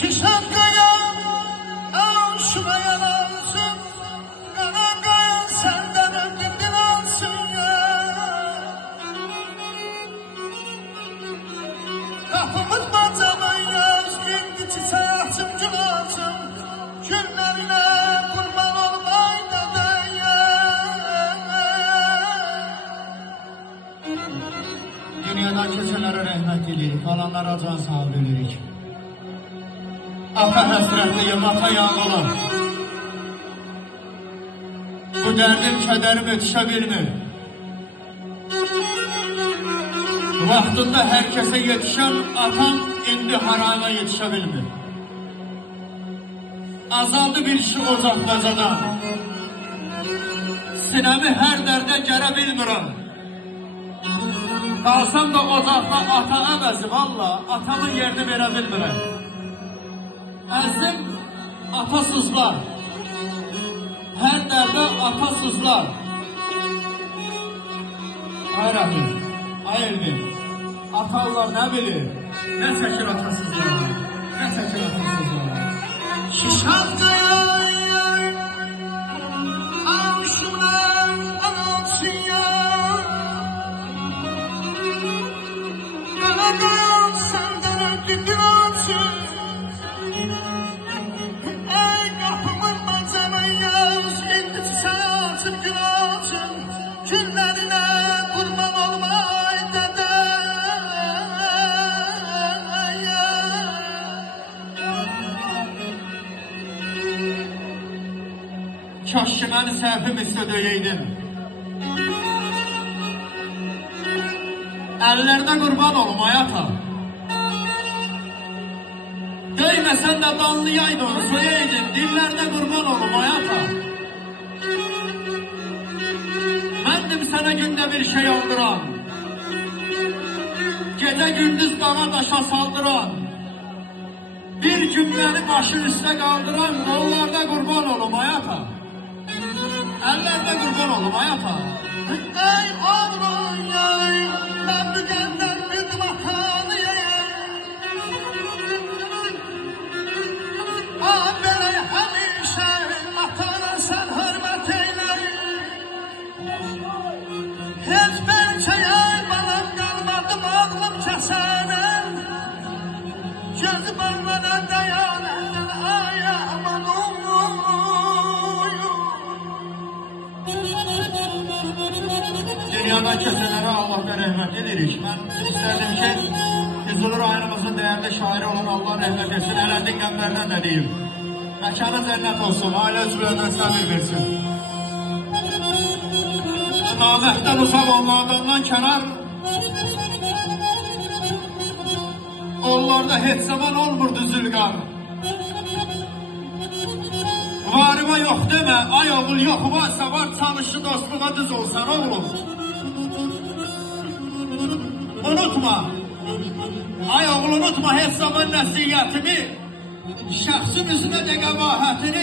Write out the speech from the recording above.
Şişan kaya aşına yanarsın, kara kaya senden ödündün alsın ya. Kapımız bacaman yaz, indi çiçeği açım gül açım, günlerine kurban olmay dede ya. Dünyada keçenlərə rəhmət edirik, qalanlara can sağ edirik. Ata həsrətliyim, ata yanğılım. Bu dərdim, kədərim ötüşə bilmir. Vaxtında hər kəsə yetişən atam indi harama yetişə bilmir. Azaldı bir kişi ocaq bacadan. Sinəmi hər dərdə gərə bilmirəm. Qalsam da ocaqda ata əvəzi, valla atamın yerini verə bilmirəm. Əzim atasızlar, hər dərdə atasızlar. Ay Rəbim, ay Elvin, atalar nə bilir, nə çəkir atasızlar, nə çəkir atasızlar. Şişan kaya aşına yanarsın ya. Kara kaya senden ödündün alsın. Ey kapımın bacaman yaz, indi çiçeği açım gül açım, günlerine kurban olmay dede ya. Kaş ki məni səhvim üstə döyəydin. Əllərdə qurban olum ay ata. Döyməsən də danlayaydın, soyaydın, dillərdə qurban olum ay ata. Məndim sənə gündə bir şey aldıran, gecə gündüz dana daşa saldıran, bir cümləni başın üstə qaldıran, qollarda qurban olum ay ata. Əllərdə qurban olum ay ata. Ey oğlum yay, ben bu göndermedim atanı yay. Ağabey hemşe atana sen hürmet eyle. Hiç belki yay bana kalmadım oğlum kesenem. Gözü bana dayanan ay aman oğlum. Dünyada keçənlərə Allah'tan rəhmət edirik. Mən istərdim ki, Füzuli rayonumuzun dəyərli şairi olan Allah rəhmət etsin, Ələddin Qəmbərdən də deyim. Məkanı cənnət olsun, ailə üzvlərinə səbir versin. Naməhdən uzaq onlardan kənar, onlarda heç zaman olmurdu zülqar. Varıma yox demə, ay oğul yox varsa var, çalışı dostluğa düz olsan oğlum. Unutma, ay oğul unutma heç zaman nəsiyyətimi, şəxsin üzünə də qəbahətini.